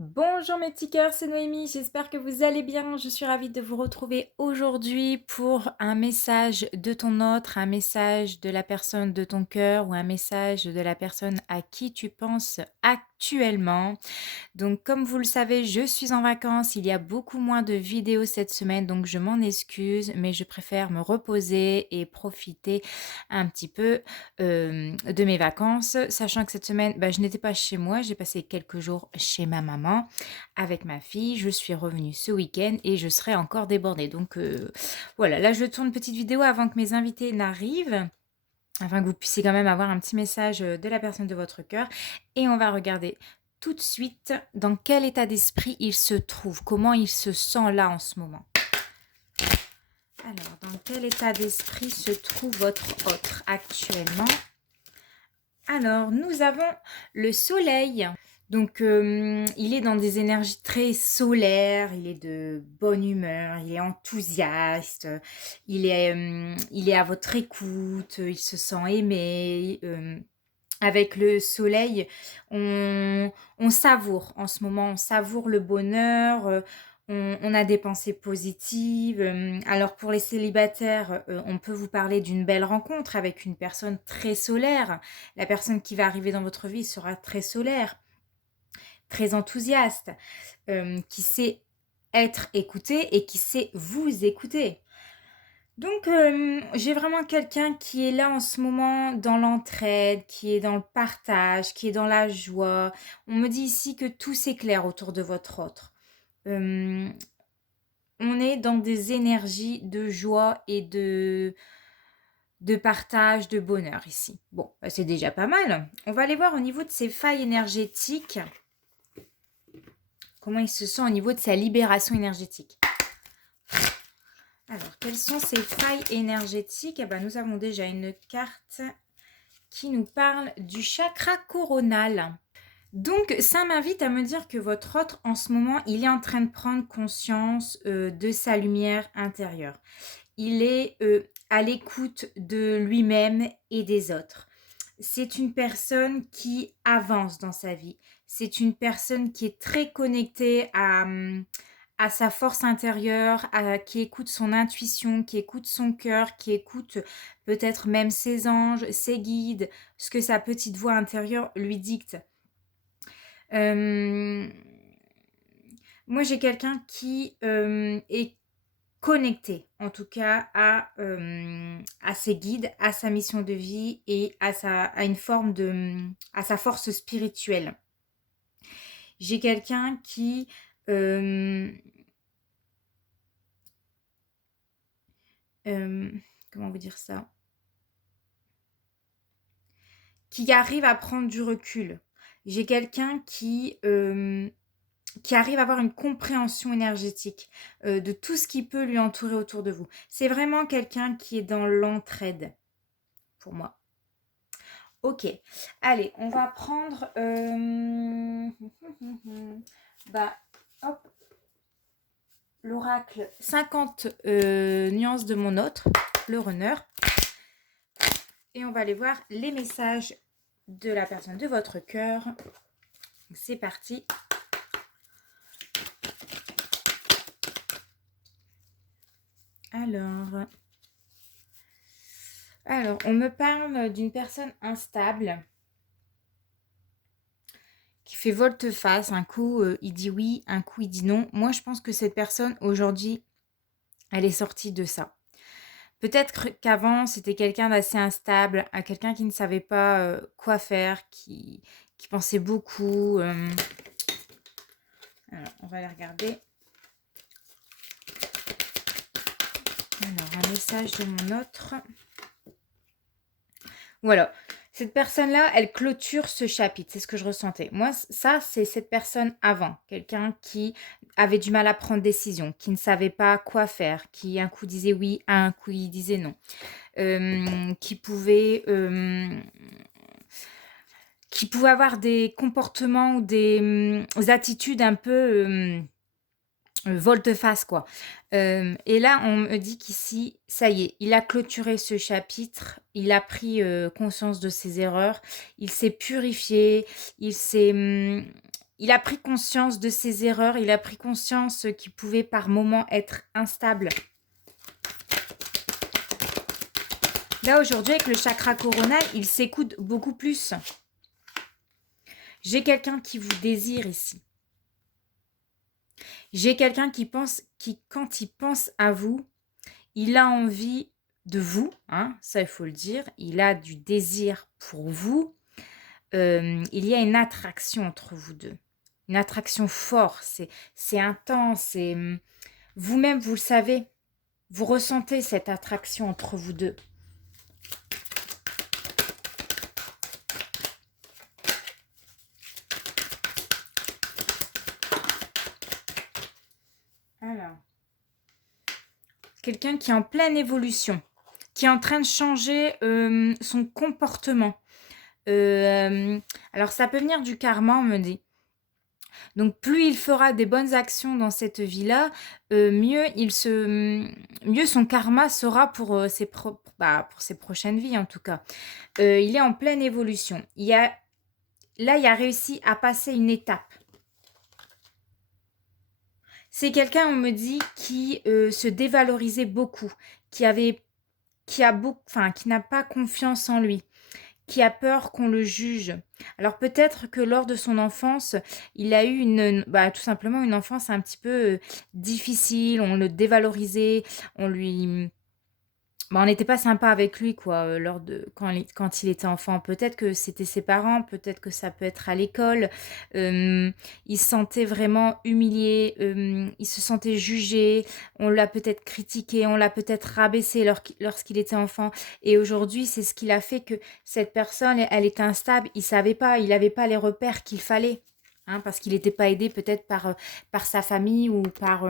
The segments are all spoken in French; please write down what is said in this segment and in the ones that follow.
Bonjour mes petits cœurs, c'est Noémie, j'espère que vous allez bien. Je suis ravie de vous retrouver aujourd'hui pour un message de ton autre, un message de la personne de ton cœur ou un message de la personne à qui tu penses actuellement. Donc comme vous le savez, je suis en vacances, il y a beaucoup moins de vidéos cette semaine, donc je m'en excuse, mais je préfère me reposer et profiter un petit peu de mes vacances, sachant que cette semaine, je n'étais pas chez moi, j'ai passé quelques jours chez ma maman avec ma fille, je suis revenue ce week-end et je serai encore débordée. Donc voilà, là je tourne une petite vidéo avant que mes invités n'arrivent, afin que vous puissiez quand même avoir un petit message de la personne de votre cœur. Et on va regarder tout de suite dans quel état d'esprit il se trouve, comment il se sent là en ce moment. Alors, dans quel état d'esprit se trouve votre autre actuellement? Alors, nous avons le soleil. Donc, il est dans des énergies très solaires, il est de bonne humeur, il est enthousiaste, il est à votre écoute, il se sent aimé. Avec le soleil, on savoure en ce moment, on savoure le bonheur, on a des pensées positives. Alors pour les célibataires, on peut vous parler d'une belle rencontre avec une personne très solaire. La personne qui va arriver dans votre vie sera très solaire, très enthousiaste, qui sait être écoutée et qui sait vous écouter. Donc, j'ai vraiment quelqu'un qui est là en ce moment dans l'entraide, qui est dans le partage, qui est dans la joie. On me dit ici que tout s'éclaire autour de votre autre. Hem, on est dans des énergies de joie et de partage, de bonheur ici. Bon, c'est déjà pas mal. On va aller voir au niveau de ses failles énergétiques, comment il se sent au niveau de sa libération énergétique. Alors, quelles sont ces failles énergétiques? Nous avons déjà une carte qui nous parle du chakra coronal. Donc, ça m'invite à me dire que votre autre, en ce moment, il est en train de prendre conscience de sa lumière intérieure. Il est à l'écoute de lui-même et des autres. C'est une personne qui avance dans sa vie. C'est une personne qui est très connectée à sa force intérieure, qui écoute son intuition, qui écoute son cœur, qui écoute peut-être même ses anges, ses guides, ce que sa petite voix intérieure lui dicte. Euh, Moi, j'ai quelqu'un qui est connecté, en tout cas, à ses guides, à sa mission de vie et à une forme à sa force spirituelle. J'ai quelqu'un qui euh, comment vous dire ça, qui arrive à prendre du recul. J'ai quelqu'un qui arrive à avoir une compréhension énergétique de tout ce qui peut lui entourer autour de vous. C'est vraiment quelqu'un qui est dans l'entraide, pour moi. Ok, allez, on va prendre bah, hop, l'oracle 50 nuances de mon autre, le runner. Et on va aller voir les messages de la personne de votre cœur. C'est parti. Alors, on me parle d'une personne instable qui fait volte-face. Un coup, il dit oui, un coup, il dit non. Moi, je pense que cette personne, aujourd'hui, elle est sortie de ça. Peut-être qu'avant, c'était quelqu'un d'assez instable, à quelqu'un qui ne savait pas quoi faire, qui pensait beaucoup. Alors, on va aller regarder. Alors, un message de mon autre. Voilà. Cette personne-là, elle clôture ce chapitre. C'est ce que je ressentais. Moi, ça, c'est cette personne avant. Quelqu'un qui avait du mal à prendre décision, qui ne savait pas quoi faire, qui un coup disait oui, un coup il disait non. Qui pouvait avoir des comportements ou des attitudes un peu volte-face, quoi. Et là, on me dit qu'ici, ça y est, il a clôturé ce chapitre, il a pris conscience de ses erreurs, il s'est purifié, il s'est il a pris conscience de ses erreurs, il a pris conscience qu'il pouvait par moments être instable. Là, aujourd'hui, avec le chakra coronal, il s'écoute beaucoup plus. J'ai quelqu'un qui vous désire ici. J'ai quelqu'un qui, quand il pense à vous, il a envie de vous, hein, ça il faut le dire, il a du désir pour vous. Il y a une attraction entre vous deux. Une attraction forte, c'est intense, et vous-même, vous le savez, vous ressentez cette attraction entre vous deux. Alors, quelqu'un qui est en pleine évolution, qui est en train de changer son comportement. Alors, ça peut venir du karma, on me dit. Donc, plus il fera des bonnes actions dans cette vie-là, mieux son karma sera pour ses prochaines vies, en tout cas. Il est en pleine évolution. Là, il a réussi à passer une étape. C'est quelqu'un, on me dit, qui se dévalorisait beaucoup, qui n'a pas confiance en lui, qui a peur qu'on le juge. Alors peut-être que lors de son enfance, il a eu tout simplement une enfance un petit peu difficile, on le dévalorisait, on n'était pas sympa avec lui, quoi, quand il était enfant. Peut-être que c'était ses parents, peut-être que ça peut être à l'école. Il se sentait vraiment humilié, il se sentait jugé, on l'a peut-être critiqué, on l'a peut-être rabaissé lorsqu'il était enfant. Et aujourd'hui, c'est ce qui a fait que cette personne, elle était instable. Il savait pas, il n'avait pas les repères qu'il fallait, hein, parce qu'il n'était pas aidé peut-être par sa famille ou par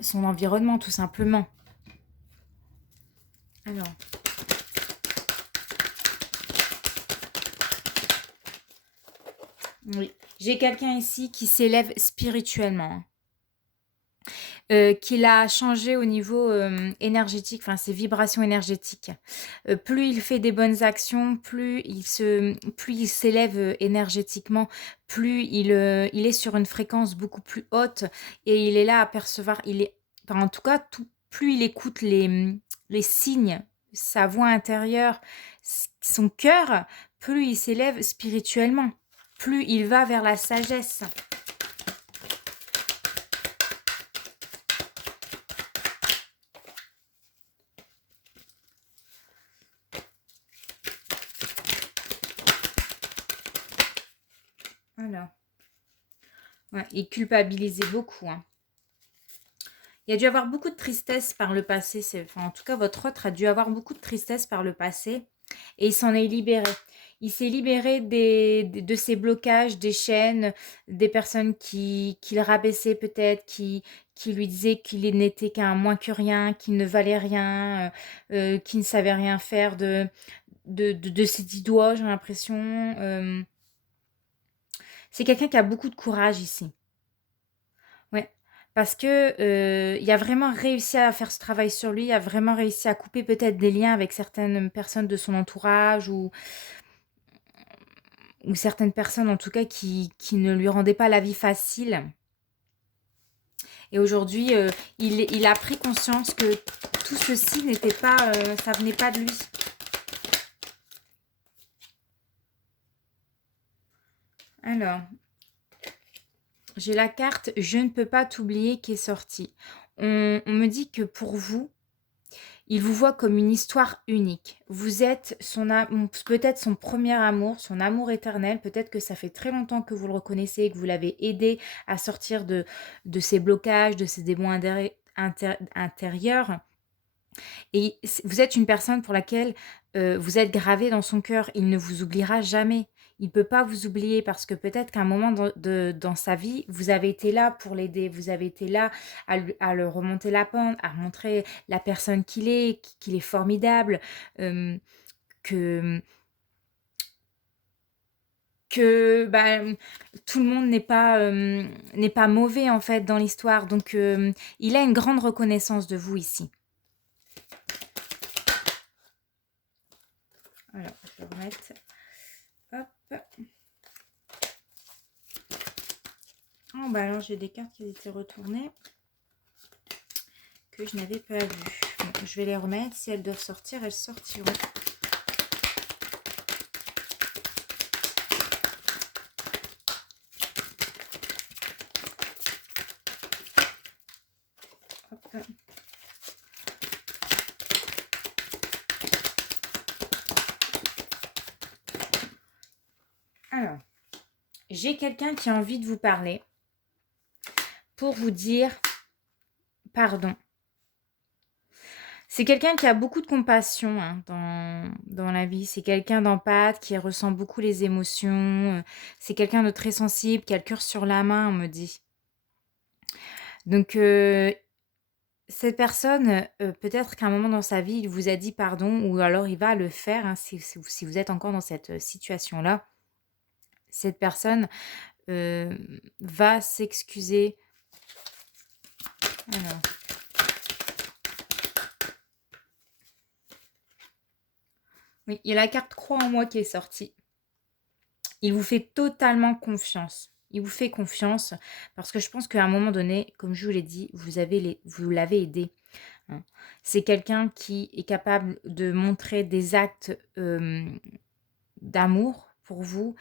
son environnement, tout simplement. Alors, oui, j'ai quelqu'un ici qui s'élève spirituellement, qui l'a changé au niveau énergétique, enfin ses vibrations énergétiques. Plus il fait des bonnes actions, plus il s'élève énergétiquement, plus il est sur une fréquence beaucoup plus haute, et il est là à percevoir, en tout cas, plus il écoute les signes, sa voix intérieure, son cœur, plus il s'élève spirituellement, plus il va vers la sagesse. Alors, ouais, il culpabilisait beaucoup, hein. Il a dû avoir beaucoup de tristesse par le passé. En tout cas, votre autre a dû avoir beaucoup de tristesse par le passé. Et il s'en est libéré. Il s'est libéré de ses blocages, des chaînes, des personnes qui le rabaissaient peut-être, qui lui disaient qu'il n'était qu'un moins que rien, qu'il ne valait rien, qu'il ne savait rien faire de ses 10 doigts, j'ai l'impression. C'est quelqu'un qui a beaucoup de courage ici. Ouais, parce que il a vraiment réussi à faire ce travail sur lui, il a vraiment réussi à couper peut-être des liens avec certaines personnes de son entourage, ou certaines personnes en tout cas qui ne lui rendaient pas la vie facile. Et aujourd'hui, il a pris conscience que tout ceci n'était pas, ça venait pas de lui. Alors, j'ai la carte Je ne peux pas t'oublier qui est sortie. On me dit que pour vous, il vous voit comme une histoire unique. Vous êtes peut-être son premier amour, son amour éternel. Peut-être que ça fait très longtemps que vous le reconnaissez et que vous l'avez aidé à sortir de ses blocages, de ses démons intérieurs. Et vous êtes une personne pour laquelle vous êtes gravé dans son cœur. Il ne vous oubliera jamais. Il ne peut pas vous oublier parce que peut-être qu'à un moment dans sa vie, vous avez été là pour l'aider. Vous avez été là à le remonter la pente, à montrer la personne qu'il est formidable, que tout le monde n'est pas mauvais en fait dans l'histoire. Donc, il a une grande reconnaissance de vous ici. Alors, je vais remettre. Hop. Oh, bah alors j'ai des cartes qui étaient retournées que je n'avais pas vues. Bon, je vais les remettre. Si elles doivent sortir, elles sortiront. Hop. Alors, j'ai quelqu'un qui a envie de vous parler pour vous dire pardon. C'est quelqu'un qui a beaucoup de compassion hein, dans la vie. C'est quelqu'un d'empathe qui ressent beaucoup les émotions. C'est quelqu'un de très sensible qui a le cœur sur la main, on me dit. Donc, cette personne, peut-être qu'à un moment dans sa vie, il vous a dit pardon ou alors il va le faire hein, si vous êtes encore dans cette situation-là. Cette personne va s'excuser. Alors. Oui, il y a la carte croix en moi qui est sortie. Il vous fait totalement confiance. Il vous fait confiance parce que je pense qu'à un moment donné, comme je vous l'ai dit, vous l'avez aidé. Hein. C'est quelqu'un qui est capable de montrer des actes d'amour pour vous,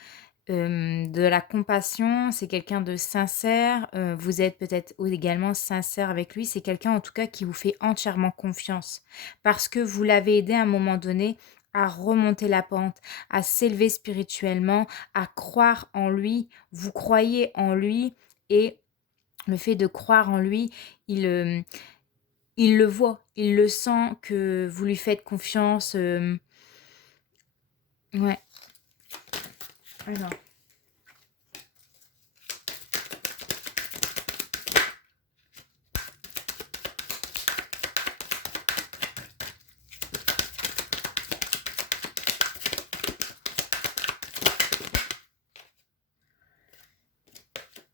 de la compassion. C'est quelqu'un de sincère. Vous êtes peut-être également sincère avec lui. C'est quelqu'un en tout cas qui vous fait entièrement confiance parce que vous l'avez aidé à un moment donné à remonter la pente, à s'élever spirituellement, à croire en lui. Vous croyez en lui et le fait de croire en lui, il le voit, il le sent que vous lui faites confiance. Ouais. Alors.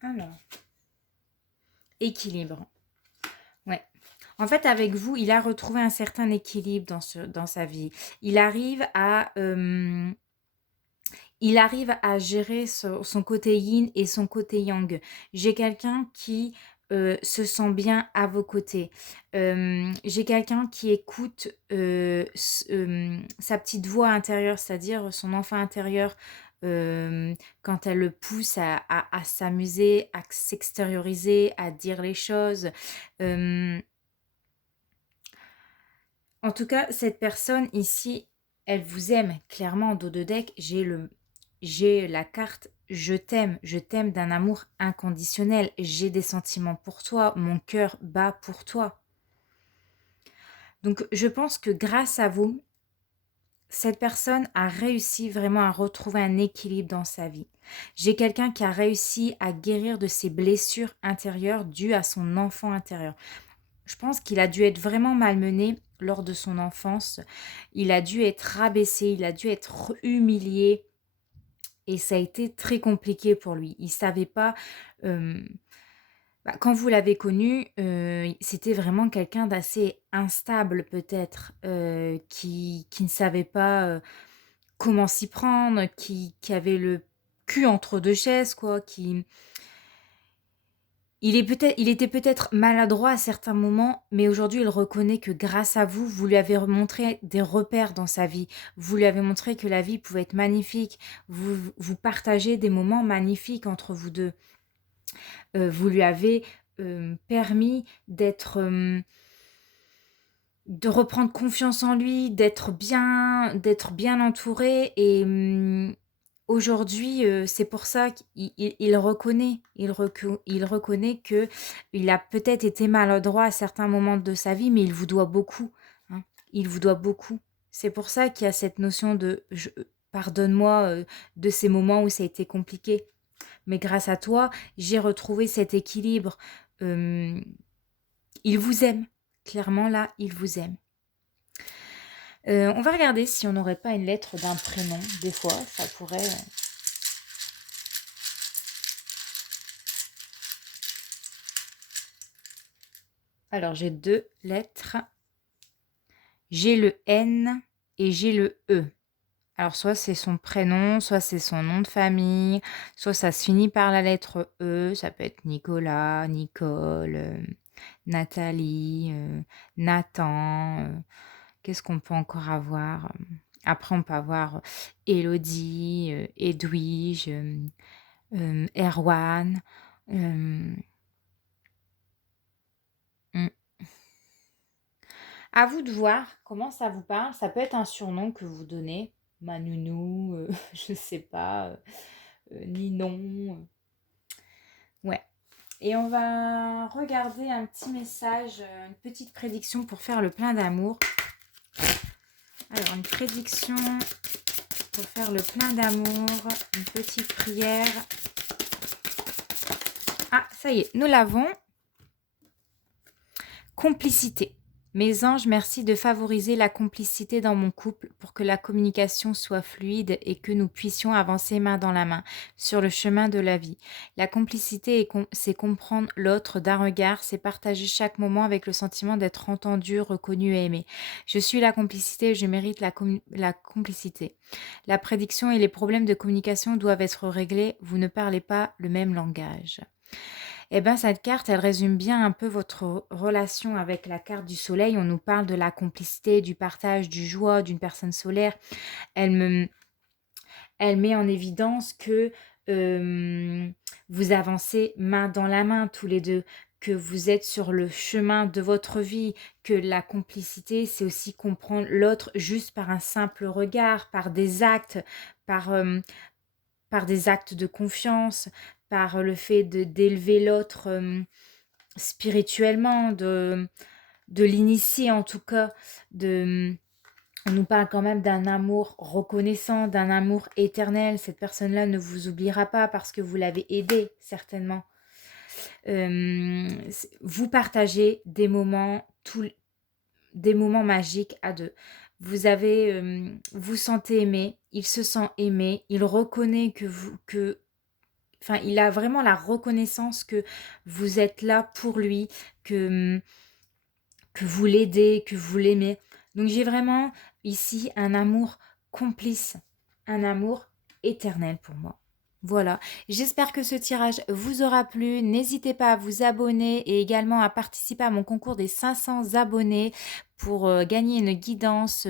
Alors. Équilibre. Ouais. En fait, avec vous, il a retrouvé un certain équilibre dans sa vie. Il arrive à gérer son côté yin et son côté yang. J'ai quelqu'un qui se sent bien à vos côtés. J'ai quelqu'un qui écoute sa petite voix intérieure, c'est-à-dire son enfant intérieur, quand elle le pousse à s'amuser, à s'extérioriser, à dire les choses. En tout cas, cette personne ici, elle vous aime. Clairement, en dos de deck, j'ai la carte je t'aime d'un amour inconditionnel. J'ai des sentiments pour toi, mon cœur bat pour toi. Donc, je pense que grâce à vous, cette personne a réussi vraiment à retrouver un équilibre dans sa vie. J'ai quelqu'un qui a réussi à guérir de ses blessures intérieures dues à son enfant intérieur. Je pense qu'il a dû être vraiment malmené lors de son enfance. Il a dû être rabaissé, il a dû être humilié. Et ça a été très compliqué pour lui. Il ne savait pas... quand vous l'avez connu, c'était vraiment quelqu'un d'assez instable peut-être, qui ne savait pas comment s'y prendre, qui avait le cul entre deux chaises, quoi, il était peut-être maladroit à certains moments, mais aujourd'hui, il reconnaît que grâce à vous, vous lui avez montré des repères dans sa vie. Vous lui avez montré que la vie pouvait être magnifique. Vous partagez des moments magnifiques entre vous deux. Vous lui avez permis de reprendre confiance en lui, d'être bien entouré. Et aujourd'hui, c'est pour ça qu'il reconnaît, il reconnaît que il a peut-être été maladroit à certains moments de sa vie, mais il vous doit beaucoup. Hein. Il vous doit beaucoup. C'est pour ça qu'il y a cette notion de pardonne-moi de ces moments où ça a été compliqué. Mais grâce à toi, j'ai retrouvé cet équilibre. Il vous aime. Clairement, là, il vous aime. On va regarder si on n'aurait pas une lettre d'un prénom. Des fois, ça pourrait... Alors, j'ai 2 lettres. J'ai le N et j'ai le E. Alors, soit c'est son prénom, soit c'est son nom de famille, soit ça se finit par la lettre E. Ça peut être Nicolas, Nicole, Nathalie, Nathan. Qu'est-ce qu'on peut encore avoir? Après, on peut avoir Élodie, Edwige, Erwan. euh, mm. À vous de voir comment ça vous parle. Ça peut être un surnom que vous donnez. Manounou, je sais pas, Ninon. Ouais. Et on va regarder un petit message, une petite prédiction pour faire le plein d'amour. Alors, une prédiction pour faire le plein d'amour, une petite prière. Ah, ça y est, nous l'avons. Complicité. Mes anges, merci de favoriser la complicité dans mon couple pour que la communication soit fluide et que nous puissions avancer main dans la main sur le chemin de la vie. La complicité, c'est comprendre l'autre d'un regard, c'est partager chaque moment avec le sentiment d'être entendu, reconnu et aimé. Je suis la complicité et je mérite la complicité. La prédiction et les problèmes de communication doivent être réglés. Vous ne parlez pas le même langage. Eh bien, cette carte, elle résume bien un peu votre relation avec la carte du soleil. On nous parle de la complicité, du partage, du joie d'une personne solaire. Elle, me, elle met en évidence que vous avancez main dans la main tous les deux, que vous êtes sur le chemin de votre vie, que la complicité, c'est aussi comprendre l'autre juste par un simple regard, par des actes, par des actes de confiance, par le fait d'élever l'autre spirituellement, de l'initier en tout cas. On nous parle quand même d'un amour reconnaissant, d'un amour éternel. Cette personne-là ne vous oubliera pas parce que vous l'avez aidé, certainement. Vous partagez des moments, des moments magiques à deux. Vous sentez aimé, il se sent aimé, il reconnaît enfin, il a vraiment la reconnaissance que vous êtes là pour lui, que vous l'aidez, que vous l'aimez. Donc j'ai vraiment ici un amour complice, un amour éternel pour moi. Voilà, j'espère que ce tirage vous aura plu. N'hésitez pas à vous abonner et également à participer à mon concours des 500 abonnés pour gagner une guidance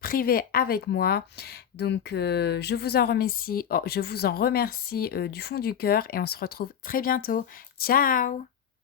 privée avec moi. Donc je vous en remercie, du fond du cœur et on se retrouve très bientôt. Ciao!